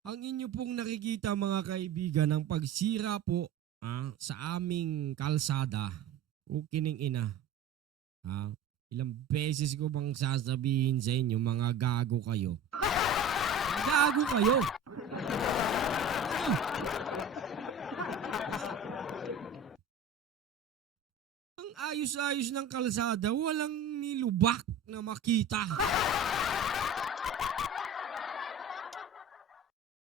Ang inyo pong nakikita mga kaibigan ng pagsira po sa aming kalsada, o kining ina, ha? Ilang beses ko bang sasabihin sa inyo mga gago kayo? Mga gago kayo! Ano? Ha? Ang ayos-ayos ng kalsada, walang nilubak na makita.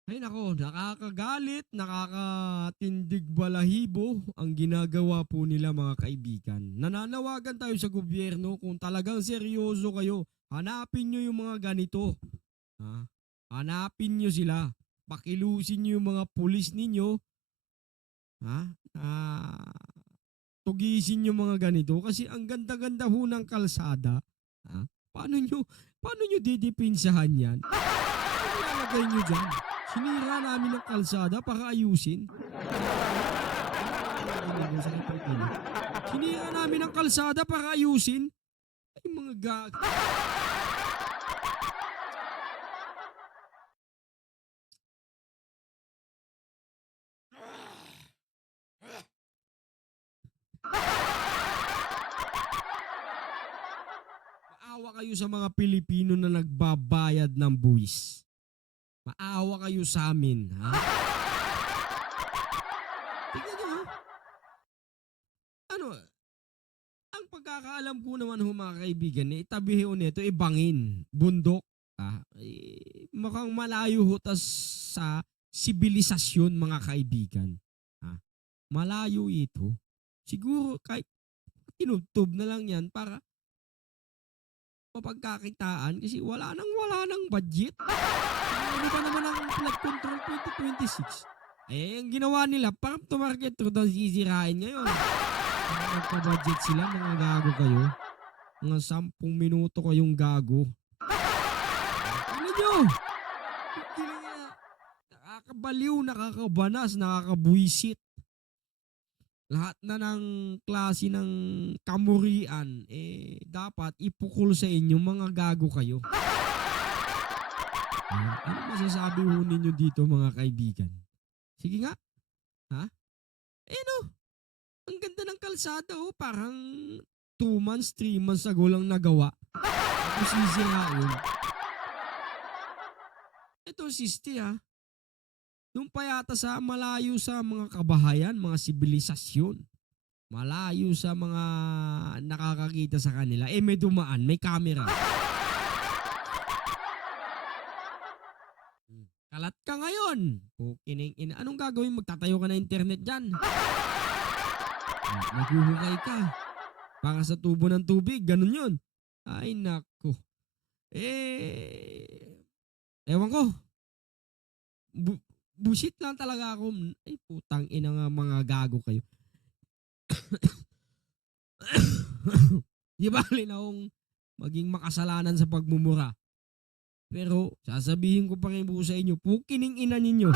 Ay nako, nakakagalit, nakakatindig balahibo ang ginagawa po nila mga kaibigan. Nananawagan tayo sa gobyerno kung talagang seryoso kayo. Hanapin nyo yung mga ganito. Ha? Hanapin nyo sila. Pakilusin nyo yung mga pulis ninyo. Ha? Tugisin yung mga ganito kasi ang ganda-ganda ho ng kalsada. Ha? Paano nyo didipinsahan yan? Ano ilalagay nyo dyan? Sinira namin ang kalsada para ayusin. Sinira namin ang kalsada para ayusin. Ay mga gag... Maawa kayo sa mga Pilipino na nagbabayad ng buwis. Maawa kayo sa amin, ha? Tingnan nyo, ha? Ano, ang pagkakaalam ko naman ho mga kaibigan, itabi ho nito, bangin, bundok, mukhang malayo ho tas sa sibilisasyon mga kaibigan. Ha? Malayo ito. Siguro kahit tinubtob na lang yan para mapagkakitaan kasi wala nang budget. Ano ba naman ang flood control 2026? Ang ginawa nila, parang to market through daw sisirain ngayon. Nagpa-budget sila, mga gago kayo. Mga 10 minuto kayong gago. Ano nyo? Nakakabaliw, nakakabanas, nakakabuisit. Lahat na ng klase ng kamurian, dapat ipukol sa inyo, mga gago kayo. Ano masasabi ho ninyo dito mga kaibigan? Sige nga. Ha? No. Ang ganda ng kalsada parang 2 months, 3 months ago lang nagawa. Tapos sisirain. Ito siste Doon pa yata sa malayo sa mga kabahayan, mga sibilisasyon. Malayo sa mga nakakakita sa kanila. May dumaan, may camera. Kalat ka ngayon. Anong gagawin? Magtatayo ka na internet dyan. Maghuhukay ka. Para sa tubo ng tubig. Ganun yun. Ay, nako. Ewan ko. Busit lang talaga ako. Ay, putang ina nga, mga gago kayo. Di bali na akong maging makasalanan sa pagmumura. Pero sasabihin ko pa rin po sa inyo, pukining ina ninyo.